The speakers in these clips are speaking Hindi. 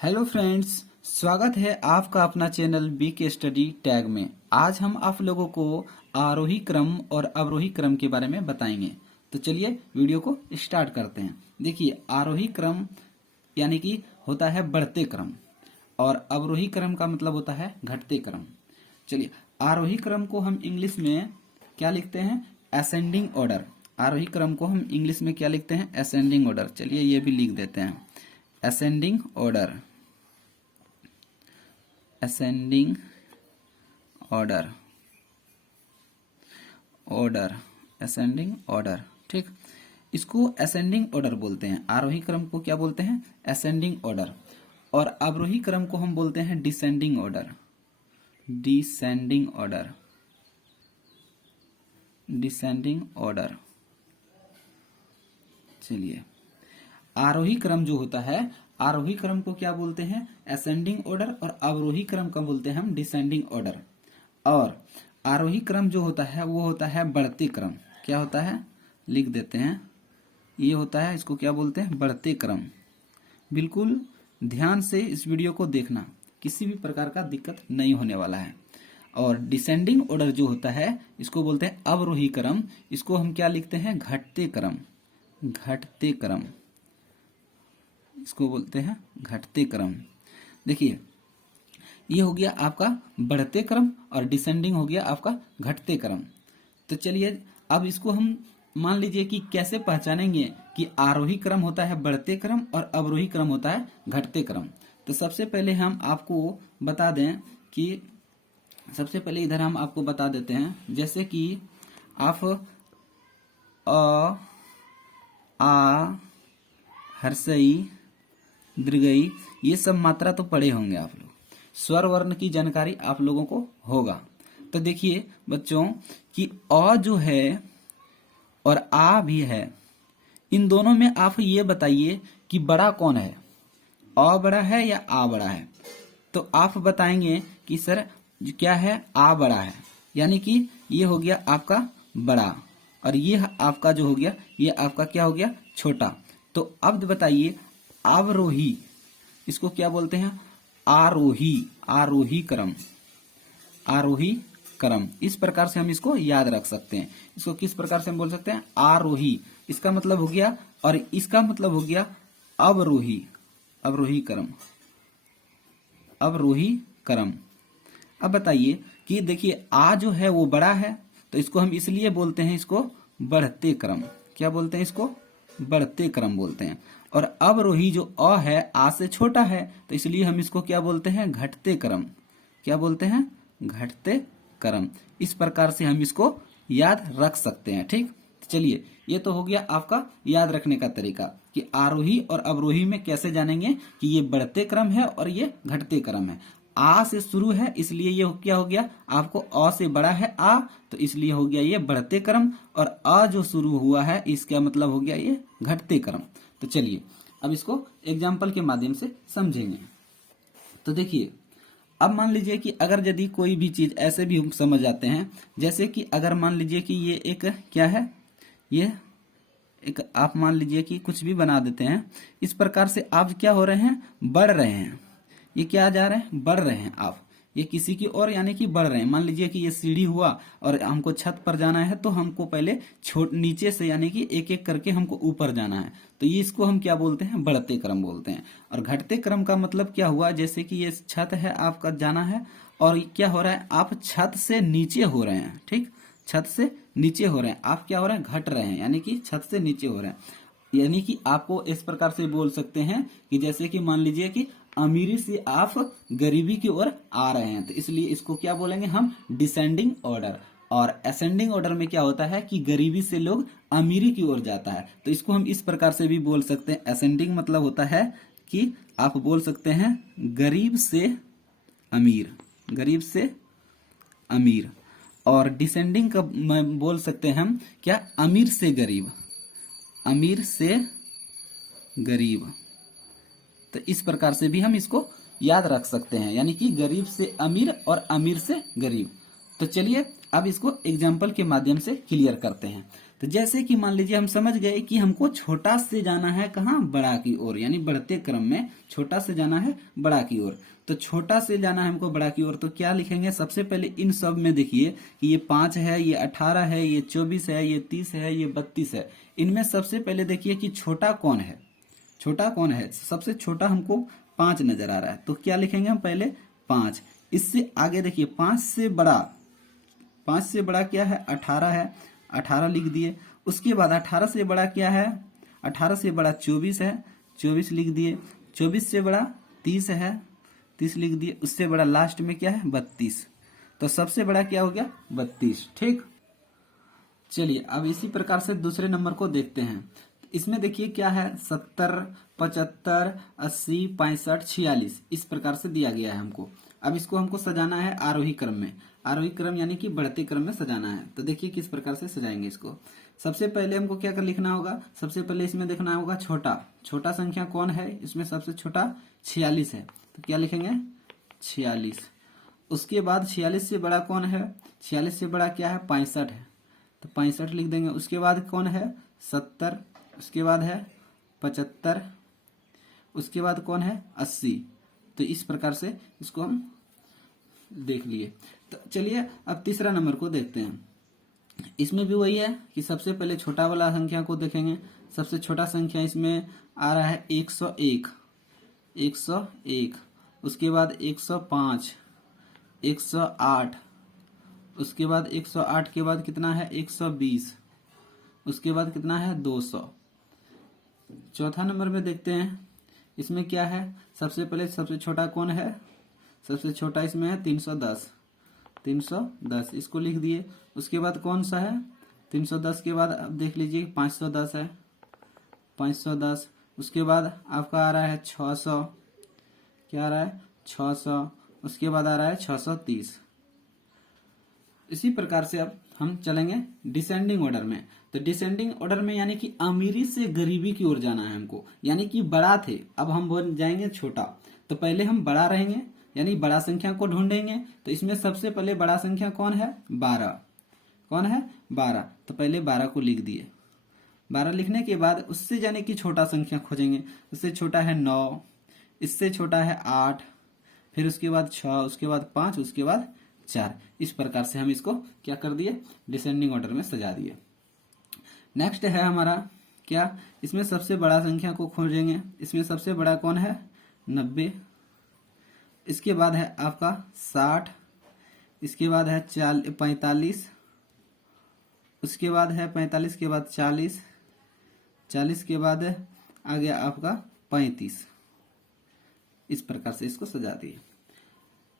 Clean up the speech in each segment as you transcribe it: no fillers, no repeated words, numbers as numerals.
हेलो फ्रेंड्स, स्वागत है आपका अपना चैनल बी के स्टडी टैग में। आज हम आप लोगों को आरोही क्रम और अवरोही क्रम के बारे में बताएंगे। तो चलिए वीडियो को स्टार्ट करते हैं। देखिए, आरोही क्रम यानी कि होता है बढ़ते क्रम और अवरोही क्रम का मतलब होता है घटते क्रम। चलिए, आरोही क्रम को हम इंग्लिश में क्या लिखते हैं? Ascending order. आरोही क्रम को हम इंग्लिश में क्या लिखते हैं? Ascending order. चलिए ये भी लिख देते हैं, ascending order. Ascending order, order, ascending order. ठीक, इसको असेंडिंग ऑर्डर बोलते हैं। आरोही क्रम को क्या बोलते हैं? Ascending order. और अवरोही क्रम को हम बोलते हैं descending order. Descending order, descending order. चलिए, आरोही क्रम जो होता है, आरोही क्रम को क्या बोलते हैं? Ascending order. और अवरोही क्रम का बोलते हैं हम डिसेंडिंग ऑर्डर। और आरोही क्रम जो होता है वो होता है बढ़ते क्रम। क्या होता है? लिख देते हैं, ये होता है, इसको क्या बोलते हैं? बढ़ते क्रम। बिल्कुल ध्यान से इस वीडियो को देखना, किसी भी प्रकार का दिक्कत नहीं होने वाला है। और डिसेंडिंग ऑर्डर जो होता है इसको बोलते हैं अवरोही क्रम। इसको हम क्या लिखते हैं? घटते क्रम। घटते क्रम, इसको बोलते हैं घटते क्रम। देखिए, ये हो गया आपका बढ़ते क्रम और डिसेंडिंग हो गया आपका घटते क्रम। तो चलिए अब इसको हम मान लीजिए कि कैसे पहचानेंगे कि आरोही क्रम होता है बढ़ते क्रम और अवरोही क्रम होता है घटते क्रम। तो सबसे पहले हम आपको बता दें कि सबसे पहले इधर हम आपको बता देते हैं, जैसे कि आप आ, हर्षई, दीर्घई, ये सब मात्रा तो पढ़े होंगे आप लोग। स्वर वर्ण की जानकारी आप लोगों को होगा। तो देखिए बच्चों कि अ जो है और आ भी है, इन दोनों में आप ये बताइए कि बड़ा कौन है? अ बड़ा है या आ बड़ा है? तो आप बताएंगे कि सर क्या है? आ बड़ा है, यानी कि ये हो गया आपका बड़ा और ये आपका जो हो गया ये आपका क्या हो गया? छोटा। तो अब बताइए अवरोही, इसको क्या बोलते हैं? आरोही। आरोही क्रम, आरोही क्रम। इस प्रकार से हम इसको याद रख सकते हैं। इसको किस प्रकार से हम बोल सकते हैं? आरोही, इसका मतलब हो गया, और इसका मतलब हो गया अवरोही। अवरोही क्रम, अवरोही क्रम। अब बताइए कि देखिए आ जो है वो बड़ा है, तो इसको हम इसलिए बोलते हैं इसको बढ़ते क्रम। क्या बोलते हैं? इसको बढ़ते क्रम बोलते हैं। और अवरोही जो अ है आ से छोटा है, तो इसलिए हम इसको क्या बोलते हैं? घटते क्रम। क्या बोलते हैं? घटते क्रम। इस प्रकार से हम इसको याद रख सकते हैं। ठीक, चलिए ये तो हो गया आपका याद रखने का तरीका कि आरोही और अवरोही में कैसे जानेंगे कि ये बढ़ते क्रम है और ये घटते क्रम है। आ से शुरू है इसलिए ये क्या हो गया आपको? अ से बड़ा है आ, तो इसलिए हो गया ये बढ़ते क्रम। और अ जो शुरू हुआ है इसका मतलब हो गया ये घटते क्रम। तो चलिए अब इसको एग्जाम्पल के माध्यम से समझेंगे। तो देखिए, अब मान लीजिए कि अगर यदि कोई भी चीज ऐसे भी हम समझ जाते हैं, जैसे कि अगर मान लीजिए कि ये एक क्या है? ये एक आप मान लीजिए कि कुछ भी बना देते हैं। इस प्रकार से आप क्या हो रहे हैं? बढ़ रहे हैं। ये क्या जा रहे हैं? बढ़ रहे हैं आप, ये किसी की ओर यानी कि बढ़ रहे हैं। मान लीजिए कि ये सीढ़ी हुआ और हमको छत पर जाना है, तो हमको पहले नीचे से यानी कि एक एक करके हमको ऊपर जाना है। तो ये इसको हम क्या बोलते हैं? बढ़ते क्रम बोलते हैं। और घटते क्रम का मतलब क्या हुआ? जैसे कि ये छत है आपका, जाना है और क्या हो रहा है? आप छत से नीचे हो रहे हैं। ठीक, छत से नीचे हो रहे हैं, आप क्या हो रहे हैं? घट रहे हैं, यानी कि छत से नीचे हो रहे हैं। यानी कि आपको इस प्रकार से बोल सकते हैं कि जैसे कि मान लीजिए कि अमीरी से आप गरीबी की ओर आ रहे हैं, तो इसलिए इसको क्या बोलेंगे हम? Descending order. और असेंडिंग ऑर्डर में क्या होता है कि गरीबी से लोग अमीरी की ओर जाता है, तो इसको हम इस प्रकार से भी बोल सकते हैं। असेंडिंग मतलब होता है कि आप बोल सकते हैं गरीब से अमीर, गरीब से अमीर। और डिसेंडिंग का बोल सकते हैं हम क्या? अमीर से गरीब, अमीर से गरीब। तो इस प्रकार से भी हम इसको याद रख सकते हैं, यानी कि गरीब से अमीर और अमीर से गरीब। तो चलिए अब इसको एग्जाम्पल के माध्यम से क्लियर करते हैं। तो जैसे कि मान लीजिए हम समझ गए कि हमको छोटा से जाना है कहाँ, बड़ा की ओर, यानी बढ़ते क्रम में छोटा से जाना है बड़ा की ओर। तो छोटा से जाना है हमको बड़ा की ओर, तो क्या लिखेंगे, सबसे पहले इन सब में देखिए कि ये 5 है, ये 18 है, ये 24 है, ये 30 है, ये 32 है। इनमें सबसे पहले देखिए कि छोटा कौन है, छोटा कौन है, सबसे छोटा हमको 5 नजर आ रहा है। तो क्या लिखेंगे हम, पहले 5। इससे आगे देखिए 5 से बड़ा क्या है, 18 है, 18 लिख दिए। उसके बाद 18 से बड़ा क्या है, 18 से बड़ा 24 है, 24 लिख दिए। 24 से बड़ा 30 है, 30 लिख दिए। उससे बड़ा लास्ट में क्या है, 32। तो सबसे बड़ा क्या हो गया, 32। ठीक, चलिए अब इसी प्रकार से दूसरे नंबर को देखते हैं। इसमें देखिए क्या है, 70, 75, 80, 65, 46 इस प्रकार से दिया गया है हमको। अब इसको हमको सजाना है आरोही क्रम में, आरोही क्रम यानी कि बढ़ते क्रम में सजाना है। तो देखिए किस प्रकार से सजाएंगे इसको। सबसे पहले हमको क्या कर लिखना होगा, सबसे पहले इसमें देखना होगा छोटा संख्या कौन है, इसमें सबसे छोटा 46 है। तो क्या लिखेंगे, 46। उसके बाद 46 से बड़ा कौन है, 46 से बड़ा क्या है, 65 है, तो 65 लिख देंगे। उसके बाद कौन है, 70। उसके बाद है 75। उसके बाद कौन है, 80। तो इस प्रकार से इसको हम देख लिए। तो चलिए अब तीसरा नंबर को देखते हैं। इसमें भी वही है कि सबसे पहले छोटा वाला संख्या को देखेंगे। सबसे छोटा संख्या इसमें आ रहा है 101, 101। उसके बाद 105, 108। उसके बाद 108 के बाद कितना है, 120। उसके बाद कितना है, 200। चौथा नंबर में देखते हैं, इसमें क्या है, सबसे पहले सबसे छोटा कौन है, सबसे छोटा इसमें है 310, 310 इसको लिख दिए। उसके बाद कौन सा है, 310 के बाद अब देख लीजिए 510 है, 510। उसके बाद आपका आ रहा है 600, क्या आ रहा है, 600। उसके बाद आ रहा है 630। इसी प्रकार से अब हम चलेंगे डिसेंडिंग ऑर्डर में। तो डिसेंडिंग ऑर्डर में यानी कि अमीरी से गरीबी की ओर जाना है हमको, यानी कि बड़ा थे अब हम बन जाएंगे छोटा। तो पहले हम बड़ा रहेंगे यानी बड़ा संख्या को ढूंढेंगे। तो इसमें सबसे पहले बड़ा संख्या कौन है, 12। कौन है, 12। तो पहले 12 को लिख दिए। 12 लिखने के बाद उससे जाने की छोटा संख्या खोजेंगे। उससे छोटा है 9, इससे छोटा है 8, फिर उसके बाद 6, उसके बाद 5, उसके बाद 4। इस प्रकार से हम इसको क्या कर दिए, डिसेंडिंग ऑर्डर में सजा दिए। नेक्स्ट है हमारा क्या, इसमें सबसे बड़ा संख्या को खोजेंगे। इसमें सबसे बड़ा कौन है, 90। इसके बाद है आपका 60। इसके बाद है 45। उसके बाद है 45 के बाद 40, 40 के बाद आ गया आपका 35। इस प्रकार से इसको सजा दिए।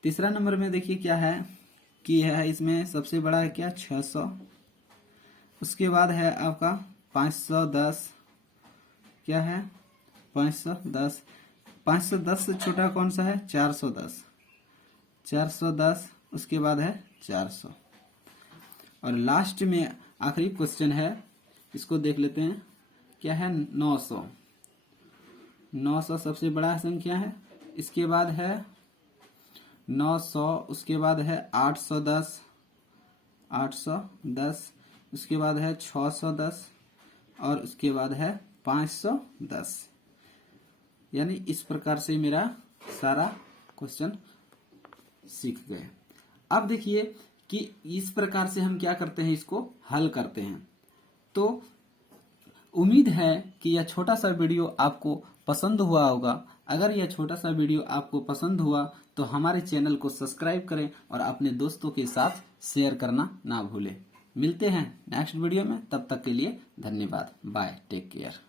तीसरा नंबर में देखिए क्या है कि है, इसमें सबसे बड़ा है क्या, 600। उसके बाद है आपका 510, क्या है, 510। 510 से छोटा कौन सा है, 410, 410। उसके बाद है 400। और लास्ट में आखिरी क्वेश्चन है, इसको देख लेते हैं, क्या है, 900। 900 सबसे बड़ा संख्या है। इसके बाद है 900। उसके बाद है 810, 810। उसके बाद है 610 और उसके बाद है 510। यानी इस प्रकार से मेरा सारा क्वेश्चन सीख गए। अब देखिए कि इस प्रकार से हम क्या करते हैं, इसको हल करते हैं। तो उम्मीद है कि यह छोटा सा वीडियो आपको पसंद हुआ होगा। अगर यह छोटा सा वीडियो आपको पसंद हुआ तो हमारे चैनल को सब्सक्राइब करें और अपने दोस्तों के साथ शेयर करना ना भूलें। मिलते हैं नेक्स्ट वीडियो में, तब तक के लिए धन्यवाद। Bye, take care.